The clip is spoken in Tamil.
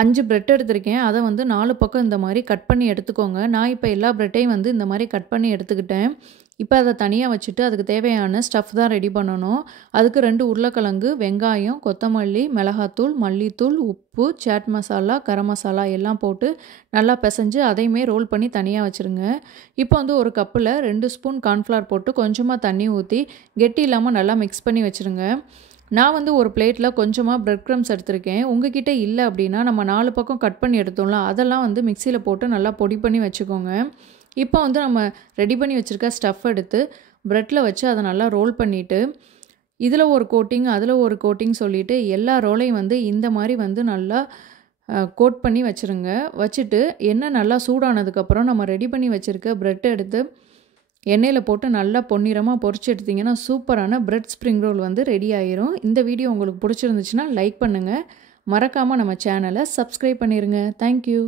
5 பிரெட் எடுத்திருக்கேன். அதை வந்து 4 பக்கம் இந்த மாதிரி கட் பண்ணி எடுத்துக்கோங்க. நான் இப்போ எல்லா பிரெட்டையும் வந்து இந்த மாதிரி கட் பண்ணி எடுத்துக்கிட்டேன். இப்போ அதை தனியாக வச்சுட்டு அதுக்கு தேவையான ஸ்டஃப் தான் ரெடி பண்ணணும். அதுக்கு 2 உருளைக்கிழங்கு, வெங்காயம், கொத்தமல்லி, மிளகாத்தூள், மல்லித்தூள், உப்பு, சாட் மசாலா, கரம் மசாலா எல்லாம் போட்டு நல்லா பிசைஞ்சு அதையுமே ரோல் பண்ணி தனியாக வச்சுருங்க. இப்போ வந்து ஒரு கப்பில் 2 ஸ்பூன் கார்ன்ஃப்ளவர் போட்டு கொஞ்சமாக தண்ணி ஊற்றி கெட்டி இல்லாமல் நல்லா மிக்ஸ் பண்ணி வச்சுருங்க. நான் வந்து ஒரு பிளேட்டில் கொஞ்சமாக பிரெட் க்ரம்ஸ் எடுத்திருக்கேன். உங்ககிட்ட இல்லை அப்படின்னா நம்ம 4 பக்கம் கட் பண்ணி எடுத்தோம்ல, அதெல்லாம் வந்து மிக்சியில் போட்டு நல்லா பொடி பண்ணி வச்சுக்கோங்க. இப்போ வந்து நம்ம ரெடி பண்ணி வச்சுருக்க ஸ்டஃப் எடுத்து ப்ரெட்டில் வச்சு அதை நல்லா ரோல் பண்ணிவிட்டு இதில் ஒரு கோட்டிங் அதில் ஒரு கோட்டிங் சொல்லிவிட்டு எல்லா ரோலையும் வந்து இந்த மாதிரி வந்து நல்லா கோட் பண்ணி வச்சுருங்க. வச்சுட்டு எண்ணெய் நல்லா சூடானதுக்கப்புறம் நம்ம ரெடி பண்ணி வச்சுருக்க ப்ரெட்டை எடுத்து எண்ணெயில் போட்டு நல்லா பொன்னிறமாக பொரிச்சு எடுத்திங்கன்னா சூப்பரான பிரெட் ஸ்ப்ரிங் ரோல் வந்து ரெடி ஆயிரும். இந்த வீடியோ உங்களுக்கு பிடிச்சிருந்துச்சுன்னா லைக் பண்ணுங்கள். மறக்காமல் நம்ம சேனலை சப்ஸ்கிரைப் பண்ணிடுங்க. தேங்க்யூ.